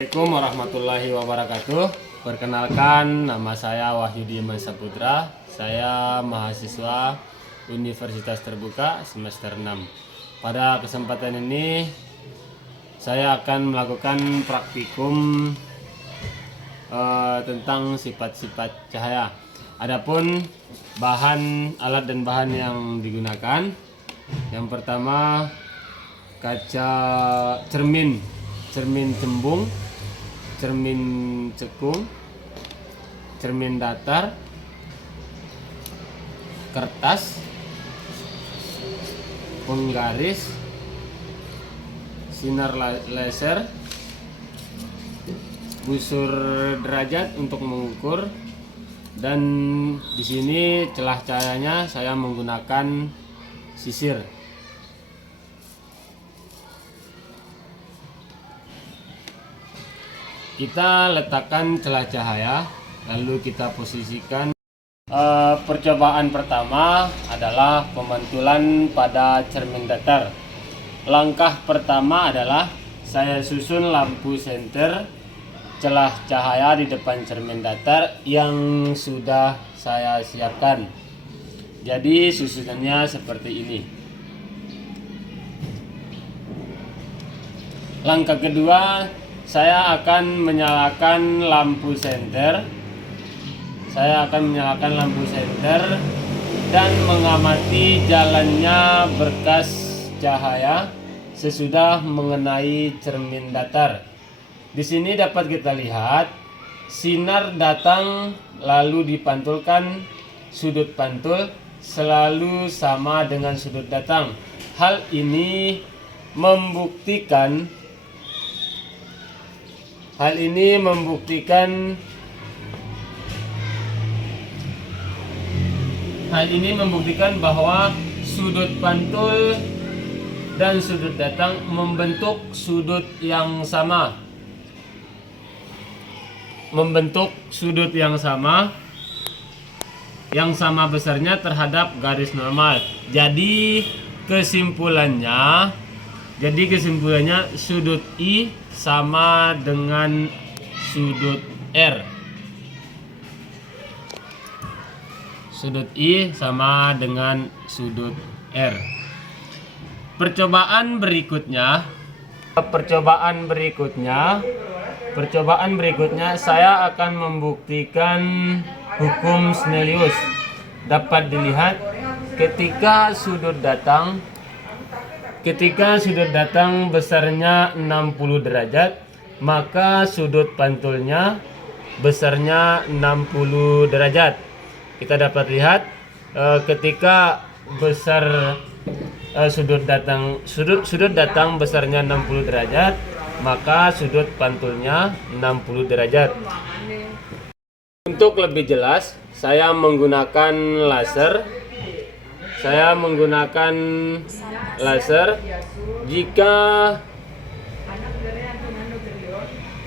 Assalamualaikum warahmatullahi wabarakatuh. Perkenalkan, nama saya Wahyudi Iman Saputra. Saya mahasiswa Universitas Terbuka semester 6. Pada kesempatan ini saya akan melakukan praktikum tentang sifat-sifat cahaya. Adapun bahan, alat dan bahan yang digunakan, yang pertama kaca cermin cembung, cermin cekung, cermin datar, kertas, penggaris, sinar laser, busur derajat untuk mengukur, dan di sini celah cahayanya saya menggunakan sisir. Kita letakkan celah cahaya, lalu kita posisikan. Percobaan pertama adalah pemantulan pada cermin datar. Langkah pertama adalah saya susun lampu senter celah cahaya di depan cermin datar yang sudah saya siapkan. Jadi susunannya seperti ini. Langkah kedua, saya akan menyalakan lampu senter. Dan mengamati jalannya berkas cahaya sesudah mengenai cermin datar. Di sini dapat kita lihat sinar datang lalu dipantulkan, sudut pantul selalu sama dengan sudut datang. Hal ini membuktikan bahwa sudut pantul dan sudut datang membentuk sudut yang sama. Yang sama besarnya terhadap garis normal. Jadi kesimpulannya sudut I sama dengan sudut R. Sudut I sama dengan sudut R. Percobaan berikutnya saya akan membuktikan hukum Snellius. Dapat dilihat ketika sudut datang besarnya 60 derajat, maka sudut pantulnya besarnya 60 derajat. Kita dapat lihat ketika sudut datang besarnya 60 derajat, maka sudut pantulnya 60 derajat. Untuk lebih jelas, saya menggunakan laser.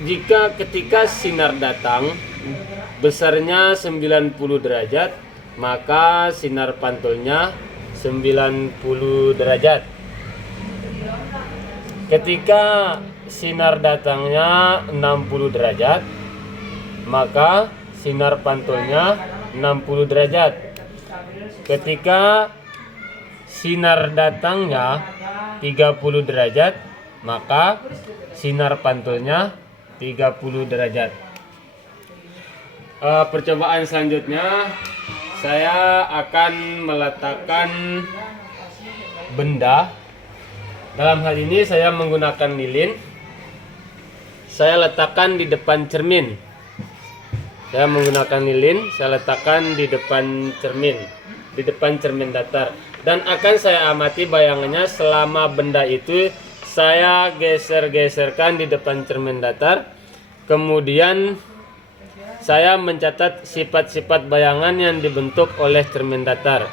Jika ketika sinar datang besarnya 90 derajat, maka sinar pantulnya 90 derajat. Ketika sinar datangnya 60 derajat, maka sinar pantulnya 60 derajat. Ketika sinar datangnya 30 derajat, maka sinar pantulnya 30 derajat. Percobaan selanjutnya, saya akan meletakkan benda. Dalam hal ini saya menggunakan lilin. Saya letakkan di depan cermin. Saya letakkan di depan cermin datar, dan akan saya amati bayangannya selama benda itu saya geser-geserkan di depan cermin datar. Kemudian saya mencatat sifat-sifat bayangan yang dibentuk oleh cermin datar.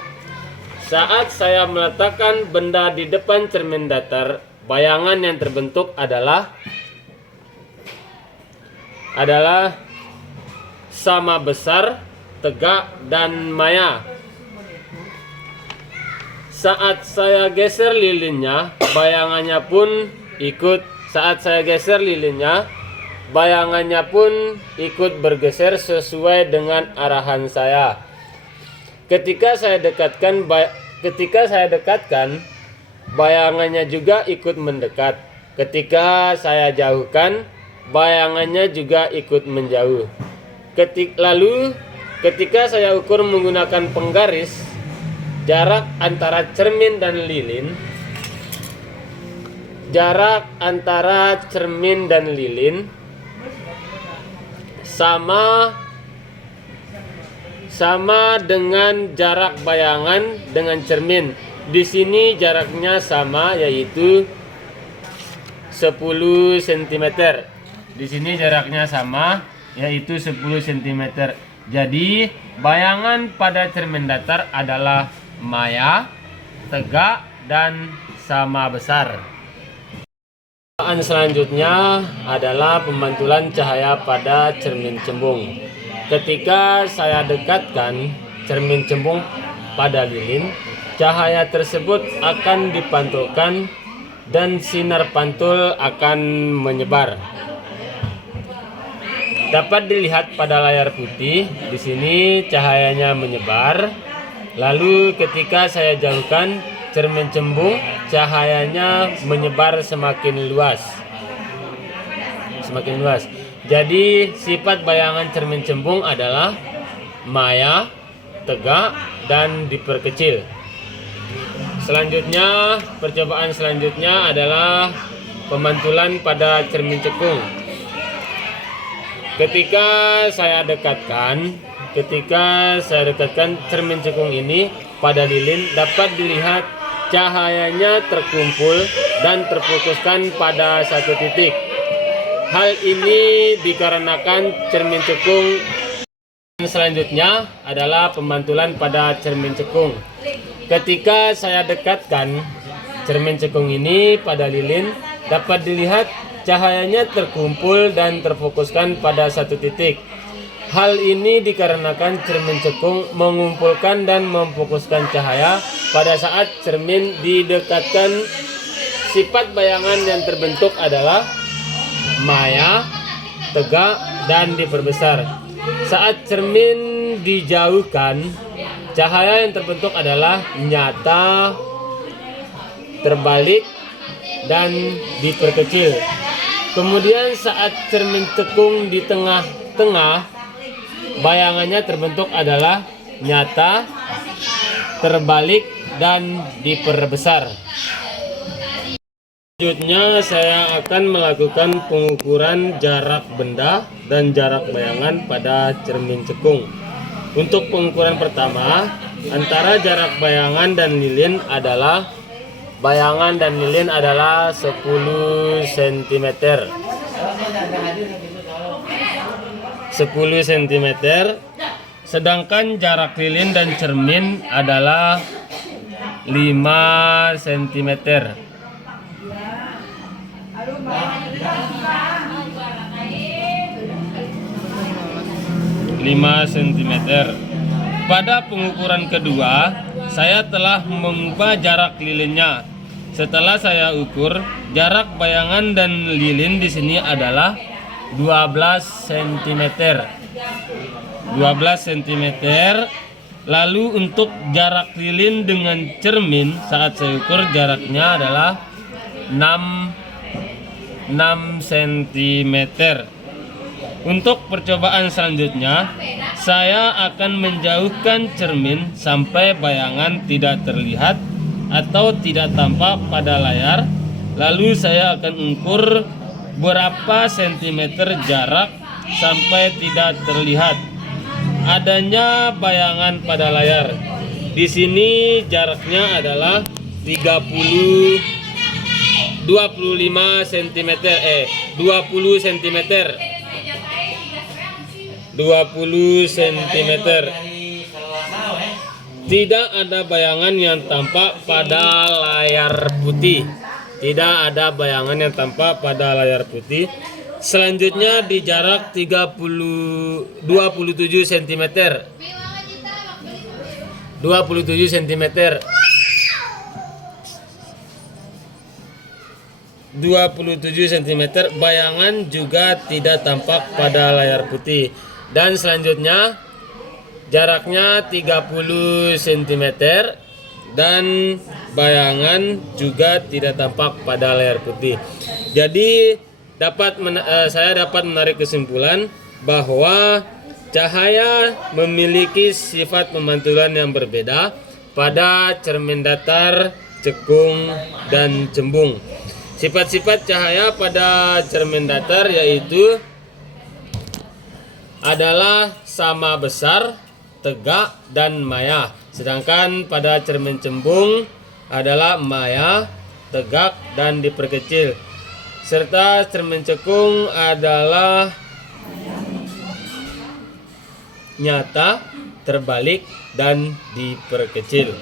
Saat saya meletakkan benda di depan cermin datar, bayangan yang terbentuk adalah sama besar, tegak, dan maya. Saat saya geser lilinnya, bayangannya pun ikut. Saat saya geser lilinnya, bayangannya pun ikut bergeser sesuai dengan arahan saya. Ketika saya dekatkan, bayangannya juga ikut mendekat. Ketika saya jauhkan, bayangannya juga ikut menjauh. Lalu ketika saya ukur menggunakan penggaris, jarak antara cermin dan lilin sama dengan jarak bayangan dengan cermin. Di sini jaraknya sama, yaitu 10 cm. Di sini jaraknya sama, yaitu 10 cm. Jadi bayangan pada cermin datar adalah maya, tegak, dan sama besar. Selanjutnya adalah pemantulan cahaya pada cermin cembung. Ketika saya dekatkan cermin cembung pada lilin, cahaya tersebut akan dipantulkan dan sinar pantul akan menyebar. Dapat dilihat pada layar putih, di sini cahayanya menyebar. Lalu ketika saya jauhkan cermin cembung, cahayanya menyebar semakin luas. Jadi sifat bayangan cermin cembung adalah maya, tegak, dan diperkecil. Percobaan selanjutnya adalah pemantulan pada cermin cekung. Ketika saya dekatkan cermin cekung ini pada lilin, dapat dilihat cahayanya terkumpul dan terfokuskan pada satu titik. Hal ini dikarenakan cermin cekung. Selanjutnya adalah pemantulan pada cermin cekung. Ketika saya dekatkan cermin cekung ini pada lilin, dapat dilihat cahayanya terkumpul dan terfokuskan pada satu titik. Hal ini dikarenakan cermin cekung mengumpulkan dan memfokuskan cahaya pada saat cermin didekatkan. Sifat bayangan yang terbentuk adalah maya, tegak, dan diperbesar. Saat cermin dijauhkan, cahaya yang terbentuk adalah nyata, terbalik, dan diperkecil. Kemudian saat cermin cekung di tengah-tengah, bayangannya terbentuk adalah nyata, terbalik, dan diperbesar. Selanjutnya saya akan melakukan pengukuran jarak benda dan jarak bayangan pada cermin cekung. Untuk pengukuran pertama, antara jarak bayangan dan lilin adalah 10 cm. 10 cm. Sedangkan jarak lilin dan cermin adalah 5 cm. 5 cm. Pada pengukuran kedua, saya telah mengubah jarak lilinnya. Setelah saya ukur, jarak bayangan dan lilin di sini adalah 12 cm. 12 cm. Lalu untuk jarak lilin dengan cermin saat saya ukur jaraknya adalah 6 cm. Untuk percobaan selanjutnya, saya akan menjauhkan cermin sampai bayangan tidak terlihat atau tidak tampak pada layar. Lalu saya akan ukur berapa sentimeter jarak sampai tidak terlihat adanya bayangan pada layar. Di sini jaraknya adalah 20 cm. 20 cm. Tidak ada bayangan yang tampak pada layar putih. Selanjutnya di jarak 27 cm. 27 cm. 27 cm. Bayangan juga tidak tampak pada layar putih. Dan selanjutnya jaraknya 30 cm dan bayangan juga tidak tampak pada layar putih. Jadi saya dapat menarik kesimpulan bahwa cahaya memiliki sifat pemantulan yang berbeda pada cermin datar, cekung, dan cembung. Sifat-sifat cahaya pada cermin datar yaitu adalah sama besar, tegak, dan maya. Sedangkan pada cermin cembung adalah maya, tegak, dan diperkecil. Serta cermin cekung adalah nyata, terbalik, dan diperkecil.